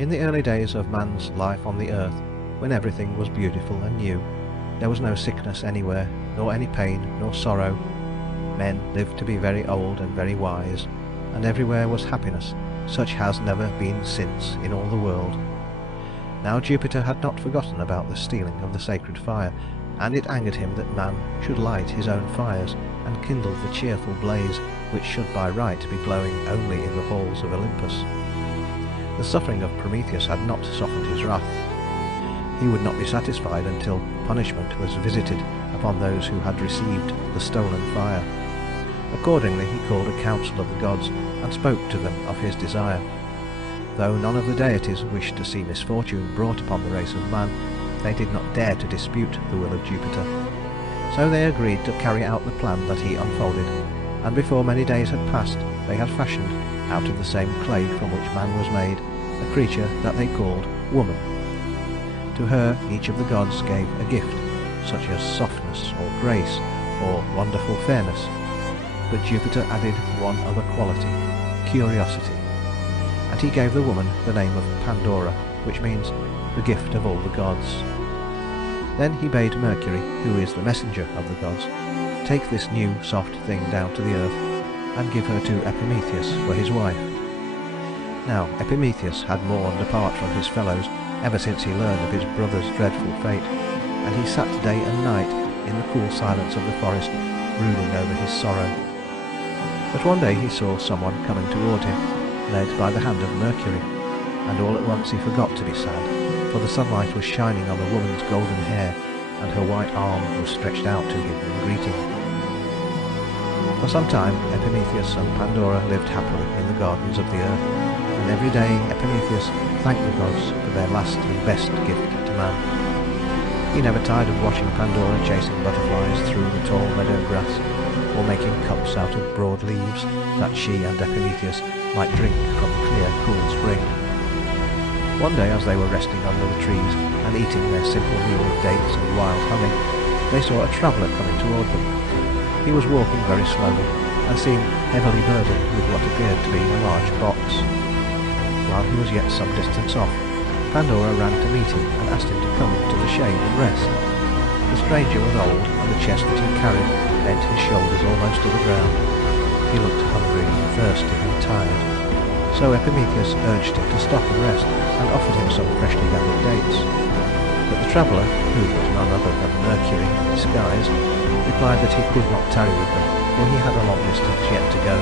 In the early days of man's life on the earth, when everything was beautiful and new, there was no sickness anywhere, nor any pain, nor sorrow. Men lived to be very old and very wise, and everywhere was happiness, such has never been since in all the world. Now Jupiter had not forgotten about the stealing of the sacred fire, and it angered him that man should light his own fires and kindle the cheerful blaze which should by right be glowing only in the halls of Olympus. The suffering of Prometheus had not softened his wrath. He would not be satisfied until punishment was visited upon those who had received the stolen fire. Accordingly he called a council of the gods and spoke to them of his desire. Though none of the deities wished to see misfortune brought upon the race of man, they did not dare to dispute the will of Jupiter. So they agreed to carry out the plan that he unfolded, and before many days had passed they had fashioned, out of the same clay from which man was made, a creature that they called Woman. To her each of the gods gave a gift, such as softness or grace or wonderful fairness. But Jupiter added one other quality, curiosity, and he gave the woman the name of Pandora, which means the gift of all the gods. Then he bade Mercury, who is the messenger of the gods, take this new soft thing down to the earth and give her to Epimetheus for his wife. Now Epimetheus had mourned apart from his fellows ever since he learned of his brother's dreadful fate, and he sat day and night in the cool silence of the forest, brooding over his sorrow. But one day he saw someone coming toward him, led by the hand of Mercury, and all at once he forgot to be sad, for the sunlight was shining on the woman's golden hair, and her white arm was stretched out to him in greeting. For some time Epimetheus and Pandora lived happily in the gardens of the earth, and every day Epimetheus thanked the gods for their last and best gift to man. He never tired of watching Pandora chasing butterflies through the tall meadow grass, or making cups out of broad leaves that she and Epimetheus might drink from the clear, cool spring. One day, as they were resting under the trees and eating their simple meal of dates and wild honey, they saw a traveller coming toward them. He was walking very slowly, and seemed heavily burdened with what appeared to be a large box. While he was yet some distance off, Pandora ran to meet him and asked him to come to the shade and rest. The stranger was old, and the chest that he carried bent his shoulders almost to the ground. He looked hungry and thirsty and tired. So Epimetheus urged him to stop and rest, and offered him some freshly gathered dates. But the traveller, who was none other than Mercury in disguise, replied that he could not tarry with them, for he had a long distance yet to go.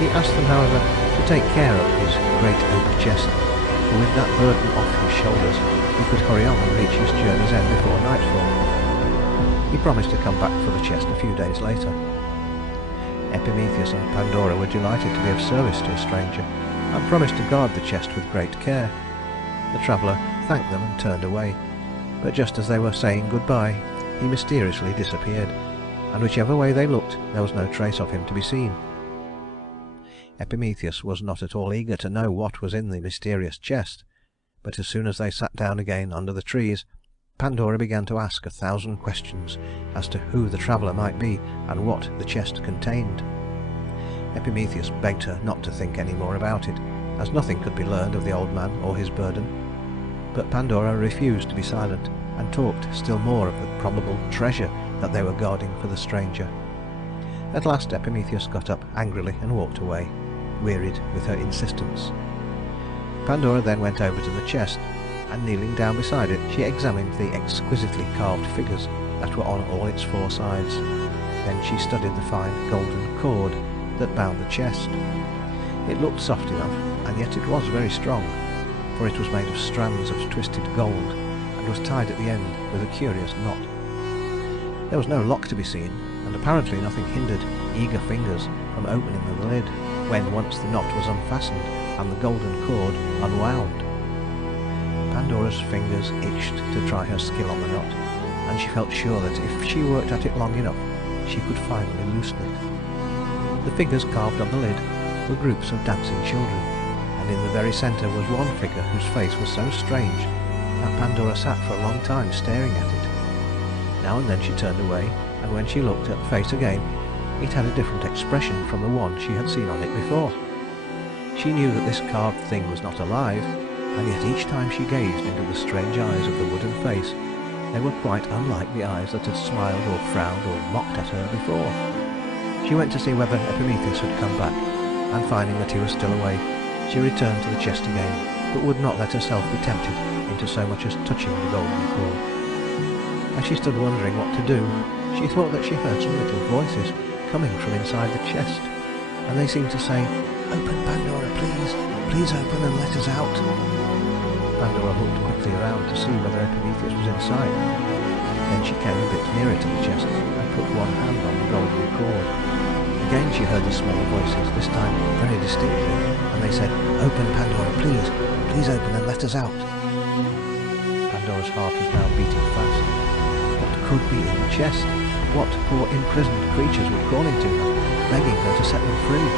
He asked them, however, to take care of his great oak chest, for with that burden off his shoulders he could hurry on and reach his journey's end before nightfall. He promised to come back for the chest a few days later. Epimetheus and Pandora were delighted to be of service to a stranger, and promised to guard the chest with great care. The traveller thanked them and turned away, but just as they were saying goodbye, he mysteriously disappeared, and whichever way they looked there was no trace of him to be seen. Epimetheus was not at all eager to know what was in the mysterious chest, but as soon as they sat down again under the trees, Pandora began to ask 1,000 questions as to who the traveller might be and what the chest contained. Epimetheus begged her not to think any more about it, as nothing could be learned of the old man or his burden. But Pandora refused to be silent, and talked still more of the probable treasure that they were guarding for the stranger. At last Epimetheus got up angrily and walked away, wearied with her insistence. Pandora then went over to the chest, and kneeling down beside it, she examined the exquisitely carved figures that were on all its 4 sides. Then she studied the fine golden cord that bound the chest. It looked soft enough, and yet it was very strong, for it was made of strands of twisted gold, and was tied at the end with a curious knot. There was no lock to be seen, and apparently nothing hindered eager fingers from opening the lid, when once the knot was unfastened and the golden cord unwound. Pandora's fingers itched to try her skill on the knot, and she felt sure that if she worked at it long enough, she could finally loosen it. The figures carved on the lid were groups of dancing children, and in the very centre was one figure whose face was so strange that Pandora sat for a long time staring at it. Now and then she turned away, and when she looked at the face again, it had a different expression from the one she had seen on it before. She knew that this carved thing was not alive, and yet each time she gazed into the strange eyes of the wooden face, they were quite unlike the eyes that had smiled or frowned or mocked at her before. She went to see whether Epimetheus had come back, and finding that he was still away, she returned to the chest again, but would not let herself be tempted into so much as touching the golden cord. As she stood wondering what to do, she thought that she heard some little voices coming from inside the chest, and they seemed to say, "Open, Pandora, please! Please open and let us out!" Pandora looked quickly around to see whether Epimetheus was inside. Then she came a bit nearer to the chest and put one hand on the golden cord. Again she heard the small voices, this time very distinctly, and they said, "Open, Pandora, please! Please open and let us out!" Pandora's heart was now beating fast. What could be in the chest? What poor imprisoned creatures were calling to her, begging her to set them free?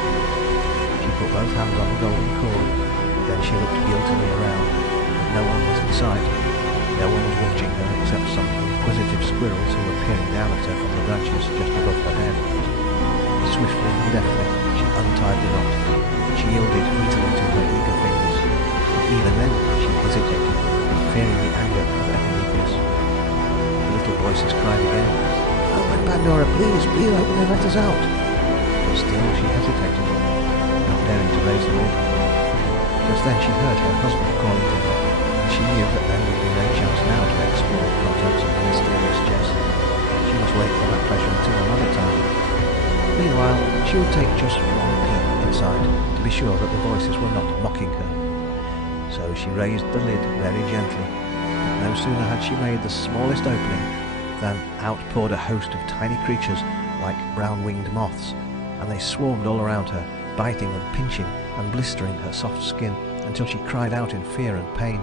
She put both hands on the golden cord, then she looked guiltily around, but no one was in sight. No one was watching her except some inquisitive squirrels who were peering down at her from the branches just above her head. Swiftly and deftly she untied the knot. She yielded easily to her eager fingers, but even then she hesitated, fearing the anger of Epimetheus. The little voices cried again, "Open, Pandora, please! Please open and let us out!" But still she hesitated, not daring to raise the lid. Just then she heard her husband calling to her, and she knew that there would be no chance now to explore the contents of the mysterious chest. She must wait for that pleasure until another time. Meanwhile, she would take just one peep inside to be sure that the voices were not mocking her. So she raised the lid very gently, but no sooner had she made the smallest opening than out poured a host of tiny creatures like brown-winged moths, and they swarmed all around her, biting and pinching and blistering her soft skin until she cried out in fear and pain.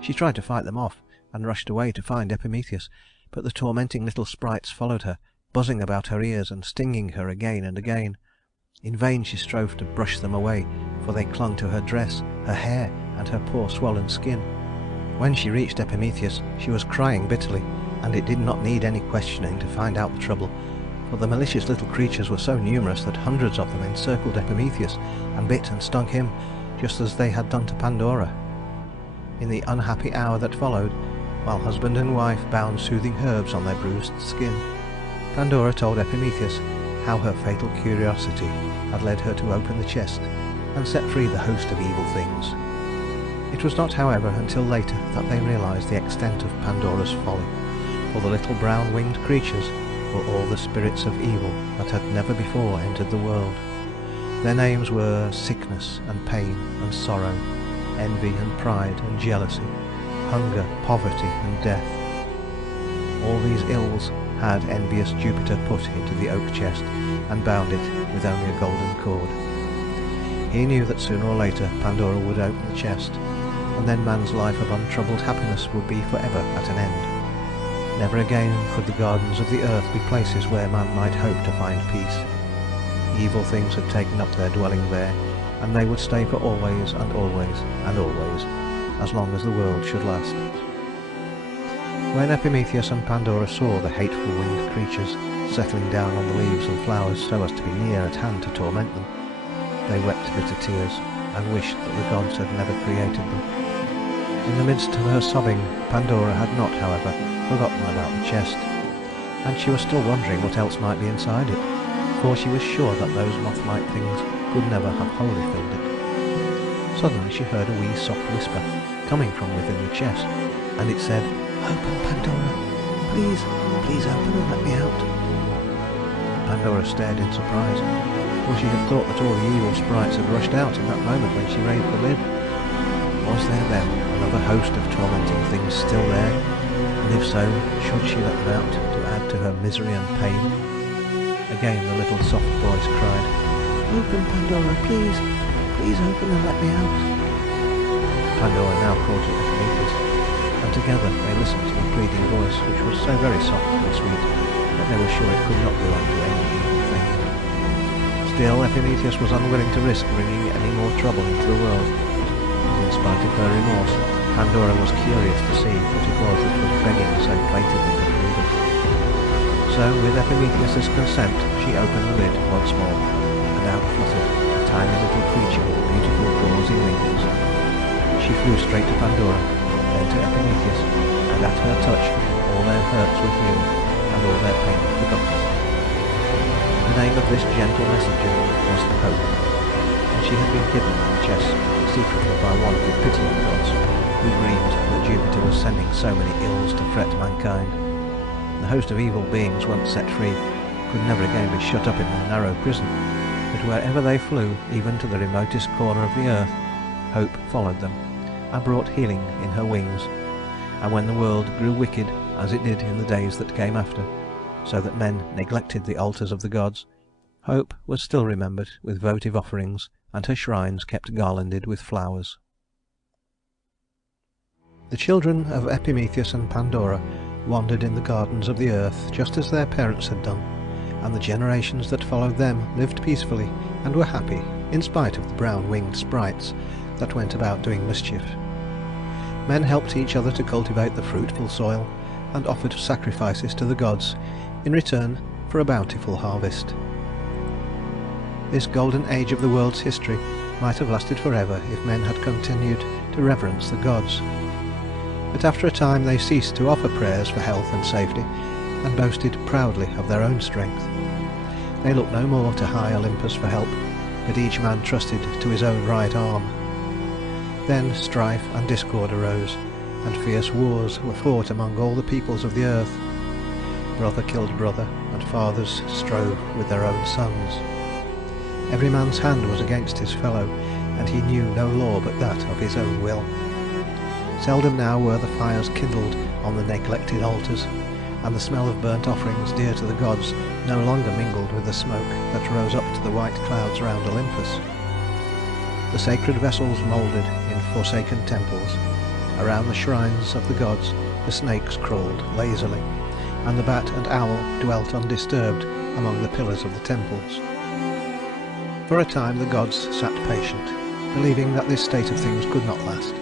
She tried to fight them off, and rushed away to find Epimetheus, but the tormenting little sprites followed her, buzzing about her ears and stinging her again and again. In vain she strove to brush them away, for they clung to her dress, her hair, and her poor swollen skin. When she reached Epimetheus, she was crying bitterly, and it did not need any questioning to find out the trouble, for the malicious little creatures were so numerous that hundreds of them encircled Epimetheus and bit and stung him, just as they had done to Pandora. In the unhappy hour that followed, while husband and wife bound soothing herbs on their bruised skin, Pandora told Epimetheus how her fatal curiosity had led her to open the chest and set free the host of evil things. It was not, however, until later that they realized the extent of Pandora's folly, for the little brown-winged creatures were all the spirits of evil that had never before entered the world. Their names were sickness and pain and sorrow, envy and pride and jealousy, hunger, poverty and death. All these ills had envious Jupiter put into the oak chest and bound it with only a golden cord. He knew that sooner or later Pandora would open the chest, and then man's life of untroubled happiness would be forever at an end. Never again could the gardens of the earth be places where man might hope to find peace. Evil things had taken up their dwelling there, and they would stay for always and always and always, as long as the world should last. When Epimetheus and Pandora saw the hateful winged creatures settling down on the leaves and flowers so as to be near at hand to torment them, they wept bitter tears and wished that the gods had never created them. In the midst of her sobbing, Pandora had not, however, forgotten about the chest, and she was still wondering what else might be inside it, for she was sure that those moth-like things could never have wholly filled it. Suddenly she heard a wee soft whisper coming from within the chest, and it said, "Open, Pandora! Please, please open and let me out!" Pandora stared in surprise, for she had thought that all the evil sprites had rushed out in that moment when she raised the lid. Was there then another host of tormenting things still there, and if so, should she let them out to add to her misery and pain? Again the little soft voice cried, "Open, Pandora, please! Please open and let me out!" Pandora now called to Epimetheus, and together they listened to the pleading voice, which was so very soft and sweet that they were sure it could not belong to any evil thing. Still, Epimetheus was unwilling to risk bringing any more trouble into the world, and in spite of her remorse, Pandora was curious to see what it was that was begging so plaintively for freedom. So, with Epimetheus' consent, she opened the lid once more, and out fluttered a tiny little creature with beautiful gauzy wings. She flew straight to Pandora, then to Epimetheus, and at her touch all their hurts were healed, and all their pain forgotten. The name of this gentle messenger was Hope, and she had been hidden in the chest secretly by one of the pitying gods, who grieved that Jupiter was sending so many ills to fret mankind. The host of evil beings once set free could never again be shut up in their narrow prison, but wherever they flew, even to the remotest corner of the earth, Hope followed them, and brought healing in her wings. And when the world grew wicked, as it did in the days that came after, so that men neglected the altars of the gods, Hope was still remembered with votive offerings, and her shrines kept garlanded with flowers. The children of Epimetheus and Pandora wandered in the gardens of the earth just as their parents had done, and the generations that followed them lived peacefully and were happy in spite of the brown-winged sprites that went about doing mischief. Men helped each other to cultivate the fruitful soil, and offered sacrifices to the gods in return for a bountiful harvest. This golden age of the world's history might have lasted forever if men had continued to reverence the gods. But after a time they ceased to offer prayers for health and safety, and boasted proudly of their own strength. They looked no more to high Olympus for help, but each man trusted to his own right arm. Then strife and discord arose, and fierce wars were fought among all the peoples of the earth. Brother killed brother, and fathers strove with their own sons. Every man's hand was against his fellow, and he knew no law but that of his own will. Seldom now were the fires kindled on the neglected altars, and the smell of burnt offerings dear to the gods no longer mingled with the smoke that rose up to the white clouds round Olympus. The sacred vessels moulded in forsaken temples. Around the shrines of the gods the snakes crawled lazily, and the bat and owl dwelt undisturbed among the pillars of the temples. For a time the gods sat patient, believing that this state of things could not last.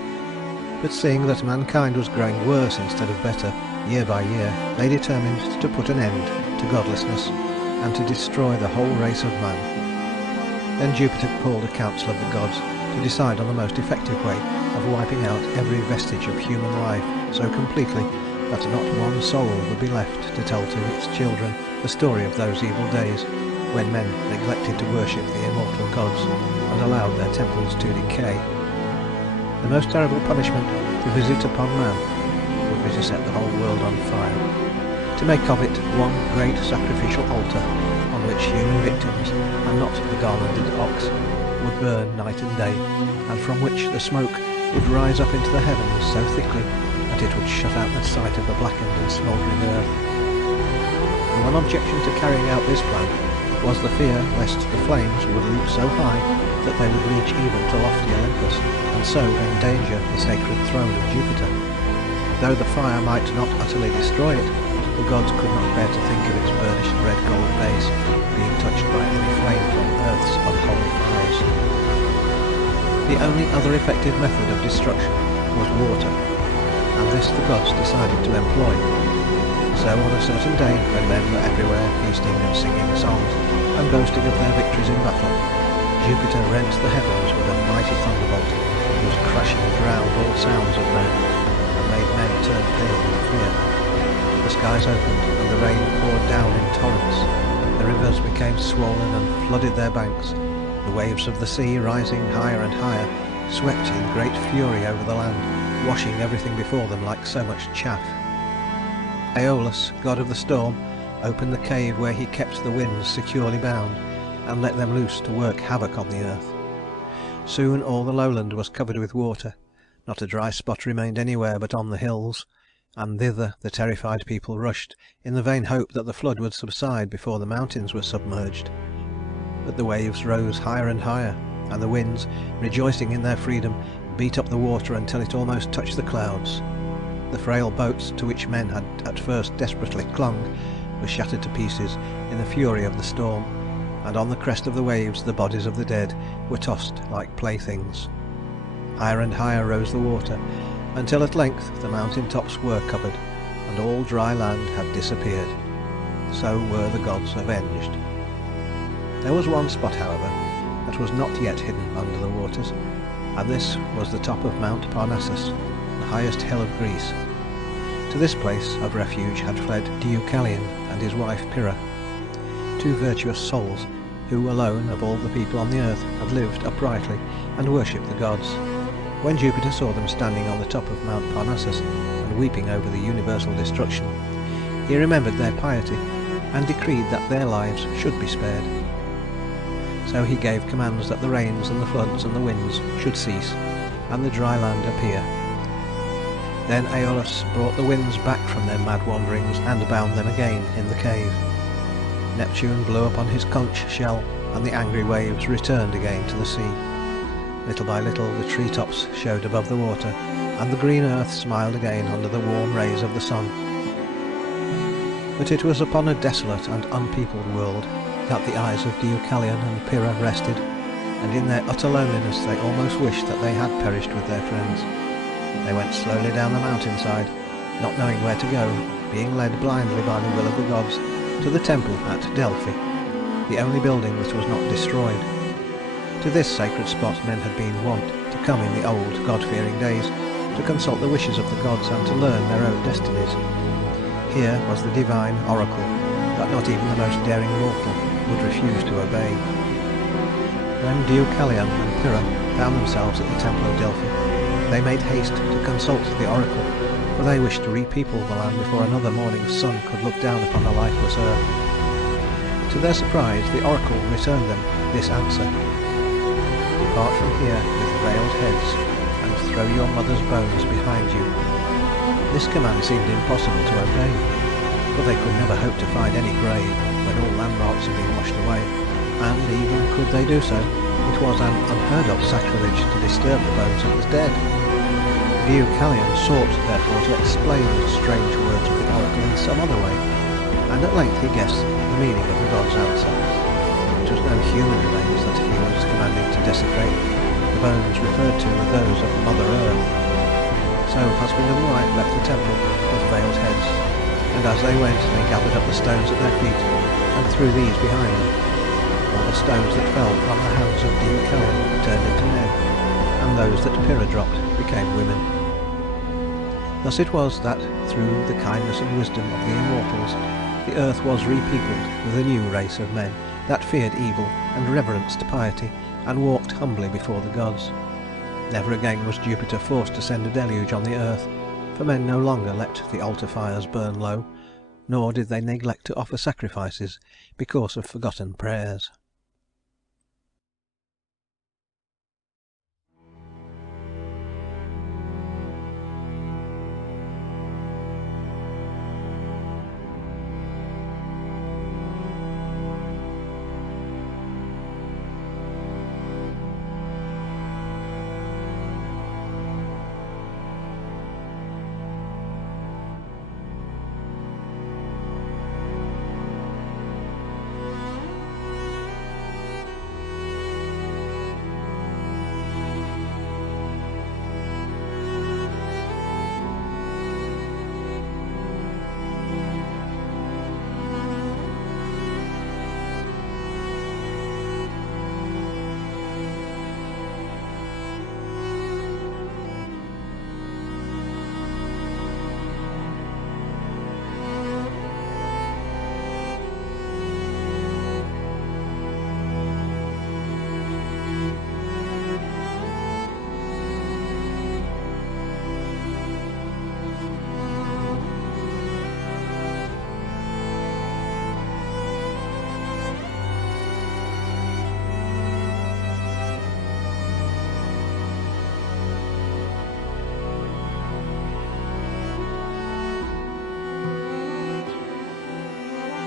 But seeing that mankind was growing worse instead of better, year by year, they determined to put an end to godlessness and to destroy the whole race of man. Then Jupiter called a council of the gods to decide on the most effective way of wiping out every vestige of human life so completely that not one soul would be left to tell to its children the story of those evil days when men neglected to worship the immortal gods and allowed their temples to decay. The most terrible punishment to visit upon man would be to set the whole world on fire, to make of it one great sacrificial altar on which human victims, and not the garlanded ox, would burn night and day, and from which the smoke would rise up into the heavens so thickly that it would shut out the sight of the blackened and smouldering earth. The one objection to carrying out this plan was the fear lest the flames would leap so high that they would reach even to lofty Olympus, and so endanger the sacred throne of Jupiter. Though the fire might not utterly destroy it, the gods could not bear to think of its burnished red gold base being touched by any flame from Earth's unholy fires. The only other effective method of destruction was water, and this the gods decided to employ. So on a certain day, when men were everywhere feasting and singing songs and boasting of their victories in battle, Jupiter rent the heavens with a mighty thunderbolt whose crashing drowned all sounds of man, and made men turn pale with fear. The skies opened, and the rain poured down in torrents. The rivers became swollen and flooded their banks. The waves of the sea, rising higher and higher, swept in great fury over the land, washing everything before them like so much chaff. Aeolus, god of the storm, opened the cave where he kept the winds securely bound, and let them loose to work havoc on the earth. Soon all the lowland was covered with water. Not a dry spot remained anywhere but on the hills, and thither the terrified people rushed, in the vain hope that the flood would subside before the mountains were submerged. But the waves rose higher and higher, and the winds, rejoicing in their freedom, beat up the water until it almost touched the clouds. The frail boats to which men had at first desperately clung were shattered to pieces in the fury of the storm, and on the crest of the waves the bodies of the dead were tossed like playthings. Higher and higher rose the water, until at length the mountain tops were covered, and all dry land had disappeared. So were the gods avenged. There was one spot, however, that was not yet hidden under the waters. and this was the top of Mount Parnassus, the highest hill of Greece. To this place of refuge had fled Deucalion and his wife Pyrrha, two virtuous souls who alone of all the people on the earth had lived uprightly and worshipped the gods. When Jupiter saw them standing on the top of Mount Parnassus and weeping over the universal destruction, he remembered their piety and decreed that their lives should be spared. So he gave commands that the rains and the floods and the winds should cease, and the dry land appear. Then Aeolus brought the winds back from their mad wanderings and bound them again in the cave. Neptune blew upon his conch shell, and the angry waves returned again to the sea. Little by little the treetops showed above the water, and the green earth smiled again under the warm rays of the sun. But it was upon a desolate and unpeopled world that the eyes of Deucalion and Pyrrha rested, and in their utter loneliness they almost wished that they had perished with their friends. They went slowly down the mountainside, not knowing where to go, being led blindly by the will of the gods to the temple at Delphi, the only building that was not destroyed. To this sacred spot men had been wont to come in the old God-fearing days, to consult the wishes of the gods and to learn their own destinies. Here was the divine oracle that not even the most daring mortal would refuse to obey. When Deucalion and Pyrrha found themselves at the temple of Delphi, they made haste to consult the oracle, for they wished to repeople the land before another morning's sun could look down upon a lifeless earth. To their surprise, the oracle returned them this answer: "Depart from here with veiled heads, and throw your mother's bones behind you." This command seemed impossible to obey, for they could never hope to find any grave when all landmarks had been washed away, and even could they do so, it was an unheard of sacrilege to disturb the bones of the dead. Deucalion sought therefore to explain the strange words of the oracle in some other way, and at length he guessed the meaning of the god's answer. It was no human remains that he was commanding to desecrate. The bones referred to were those of Mother Earth. So husband and wife left the temple with veiled heads, and as they went they gathered up the stones at their feet and threw these behind them. All the stones that fell from the hands of Deucalion turned into men, and those that Pyrrha dropped became women. Thus it was that, through the kindness and wisdom of the immortals, the earth was repeopled with a new race of men that feared evil and reverenced piety and walked humbly before the gods. Never again was Jupiter forced to send a deluge on the earth, for men no longer let the altar fires burn low, nor did they neglect to offer sacrifices because of forgotten prayers.